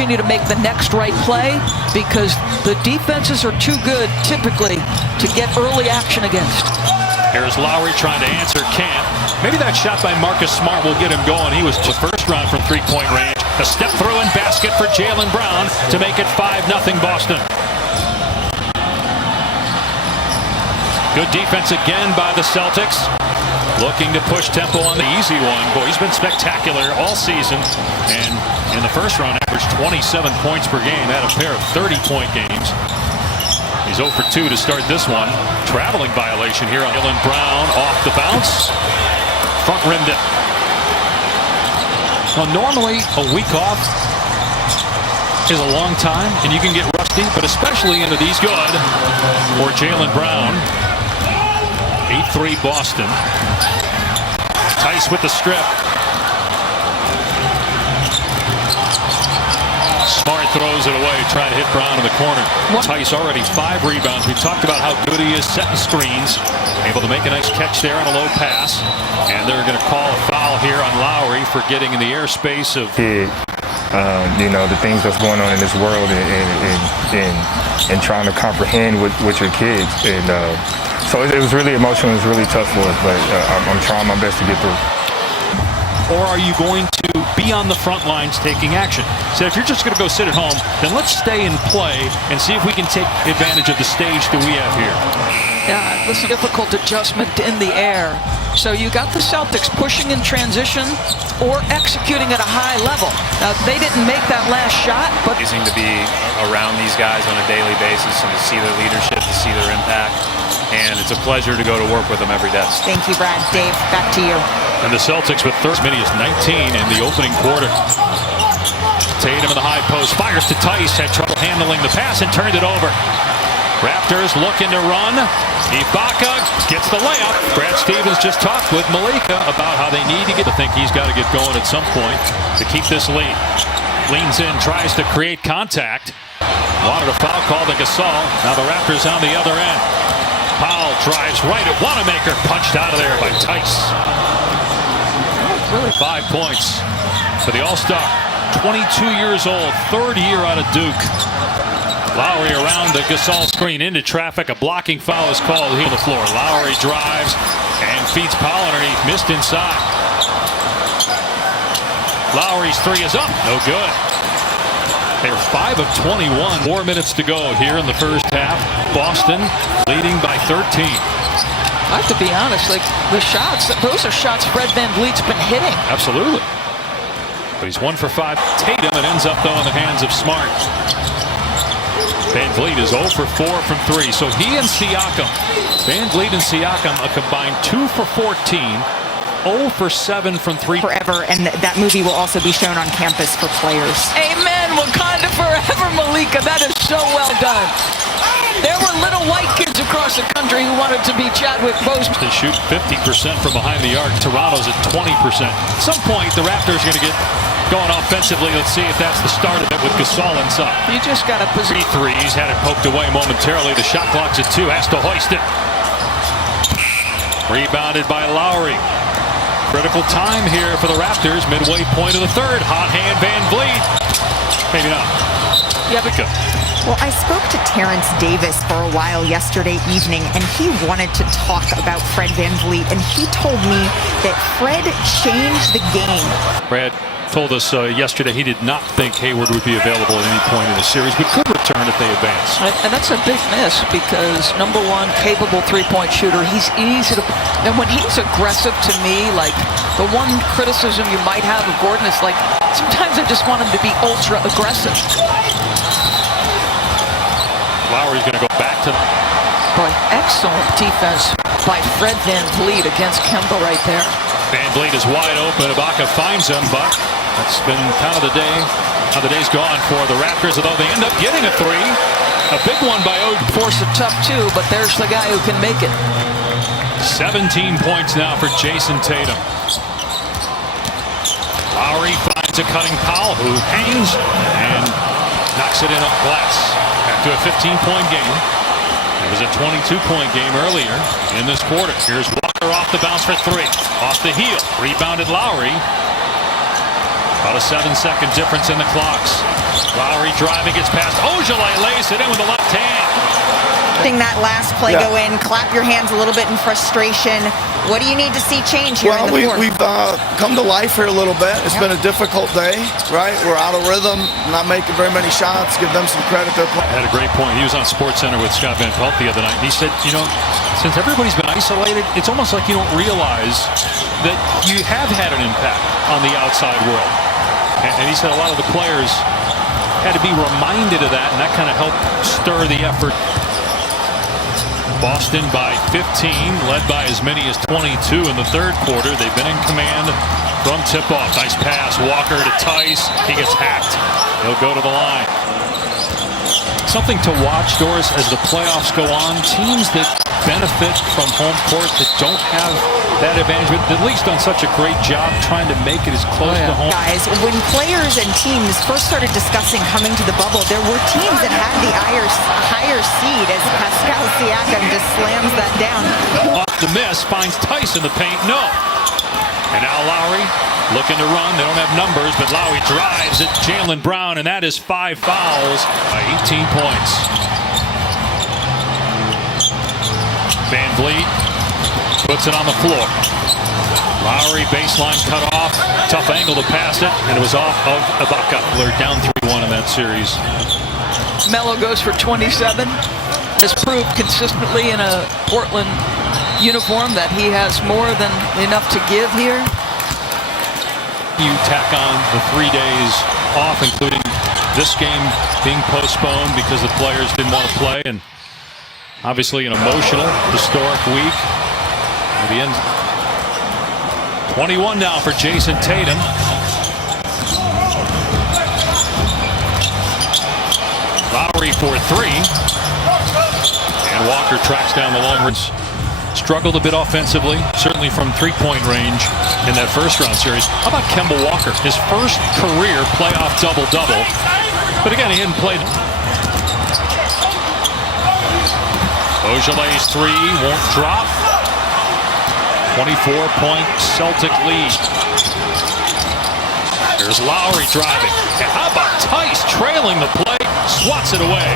continue to make the next right play because the defenses are too good typically to get early action against. Here's Lowry trying to answer, can't. Maybe that shot by Marcus Smart will get him going. He was the first round from three-point range. A step through and basket for Jaylen Brown to make it 5-0 Boston. Good defense again by the Celtics. Looking to push tempo on the easy one. Boy, he's been spectacular all season. And in the first round, averaged 27 points per game. Had a pair of 30-point games. He's 0 for 2 to start this one. Traveling violation here on Jaylen Brown. Off the bounce. Front rimmed it. Well, normally a week off is a long time, and you can get rusty, but especially into these good for Jaylen Brown. 8-3 Boston. Tice with the strip. Smart throws it away, trying to hit Brown in the corner. Tice already 5 rebounds. We talked about how good he is setting screens. Able to make a nice catch there on a low pass. And they're going to call a foul here on Lowry for getting in the airspace of... you know, the things that's going on in this world and trying to comprehend with your kids. And so it was really emotional. It was really tough for us, but I'm trying my best to get through. Or are you going to be on the front lines taking action? So if you're just going to go sit at home, then let's stay and play and see if we can take advantage of the stage that we have here. Yeah, this is a difficult adjustment in the air. So you got the Celtics pushing in transition or executing at a high level. Now, they didn't make that last shot, but... Amazing to be around these guys on a daily basis and to see their leadership, to see their impact. And it's a pleasure to go to work with them every day. Thank you, Brad. Dave, back to you. And the Celtics with as many as 19 in the opening quarter. Tatum in the high post, fires to Tice, had trouble handling the pass and turned it over. Raptors looking to run. Ibaka gets the layup. Brad Stevens just talked with Malika about how they need to get to think he's got to get going at some point to keep this lead. Leans in, tries to create contact. Wanted a foul call to Gasol. Now the Raptors on the other end. Powell drives right at Wanamaker, punched out of there by Tice. Really 5 points for the All-Star. 22 years old, 3rd year out of Duke. Lowry around the Gasol screen into traffic. A blocking foul is called here on the floor. Lowry drives and feeds Powell underneath. Missed inside. Lowry's 3 is up. No good. They're 5 of 21. 4 minutes to go here in the first half. Boston leading by 13. I have to be honest, like the shots, those are shots Fred VanVleet's been hitting. Absolutely. But he's 1 for 5. Tatum, it ends up though in the hands of Smart. VanVleet is 0 for 4 from 3. So he and Siakam, VanVleet and Siakam, a combined 2 for 14, 0 for 7 from 3. Forever, and that movie will also be shown on campus for players. Amen, Wakanda forever, Malika. That is so well done. There were little white kids across the country who wanted to be Chadwick Boseman. They shoot 50% from behind the arc. Toronto's at 20%. At some point, the Raptors are going to get going offensively. Let's see if that's the start of it with Gasol inside. You just got to position. 3 threes, had it poked away momentarily. The shot clock's at 2, has to hoist it. Rebounded by Lowry. Critical time here for the Raptors. Midway point of the 3rd. Hot hand VanVleet. Maybe not. Yeah, but go. Well, I spoke to Terrence Davis for a while yesterday evening, and he wanted to talk about Fred VanVleet, and he told me that Fred changed the game. Brad told us yesterday he did not think Hayward would be available at any point in the series, but could return if they advance. And that's a big miss because, number one, capable three-point shooter. He's easy to... And when he's aggressive to me, like the one criticism you might have of Gordon is like, sometimes I just want him to be ultra-aggressive. Lowry's going to go back to... Boy, excellent defense by Fred VanVleet against Kemba right there. VanVleet is wide open. Ibaka finds him, but that's been kind of the day. How the day's gone for the Raptors, although they end up getting a 3. A big one by O. Force it tough too, but there's the guy who can make it. 17 points now for Jason Tatum. Lowry finds a cutting Powell who hangs and knocks it in up glass. Back to a 15-point game. It was a 22-point game earlier in this quarter. Here's Walker off the bounce for 3. Off the heel. Rebounded Lowry. About a 7-second difference in the clocks. Lowry driving, gets past Ojale, lays it in with the left hand. That last play go in, clap your hands a little bit in frustration. What do you need to see change here in the fourth? We've come to life here a little bit. It's been a difficult day, right? We're out of rhythm, not making very many shots. Give them some credit. Had a great point. He was on SportsCenter with Scott Van Pelt the other night, and he said, you know, since everybody's been isolated, it's almost like you don't realize that you have had an impact on the outside world. And he said a lot of the players had to be reminded of that, and that kind of helped stir the effort. Boston by 15, led by as many as 22 in the third quarter. They've been in command from tip-off. Nice pass, Walker to Tice. He gets hacked. He'll go to the line. Something to watch, Doris, as the playoffs go on. Teams that benefit from home court that don't have that advantage, but the league's done such a great job trying to make it as close to home. Guys, when players and teams first started discussing coming to the bubble, there were teams that had the higher seed as Pascal Siakam just slams that down. Off the miss, finds Tice in the paint. No. And now Lowry looking to run. They don't have numbers, but Lowry drives at Jaylen Brown, and that is 5 fouls by 18 points. Van Vliet puts it on the floor. Lowry baseline cut off. Tough angle to pass it, and it was off of Ibaka. They're down 3-1 in that series. Melo goes for 27. Has proved consistently in a Portland uniform that he has more than enough to give here. You tack on the 3 days off, including this game being postponed because the players didn't want to play, and obviously an emotional, historic week. At the end, 21 now for Jason Tatum. Lowry for 3. And Walker tracks down the long range. Struggled a bit offensively, certainly from three-point range in that first-round series. How about Kemba Walker? His first career playoff double-double. But again, he hadn't played. Ojale's 3 won't drop. 24-point Celtic lead. There's Lowry driving. And how about Tice trailing the play? Swats it away.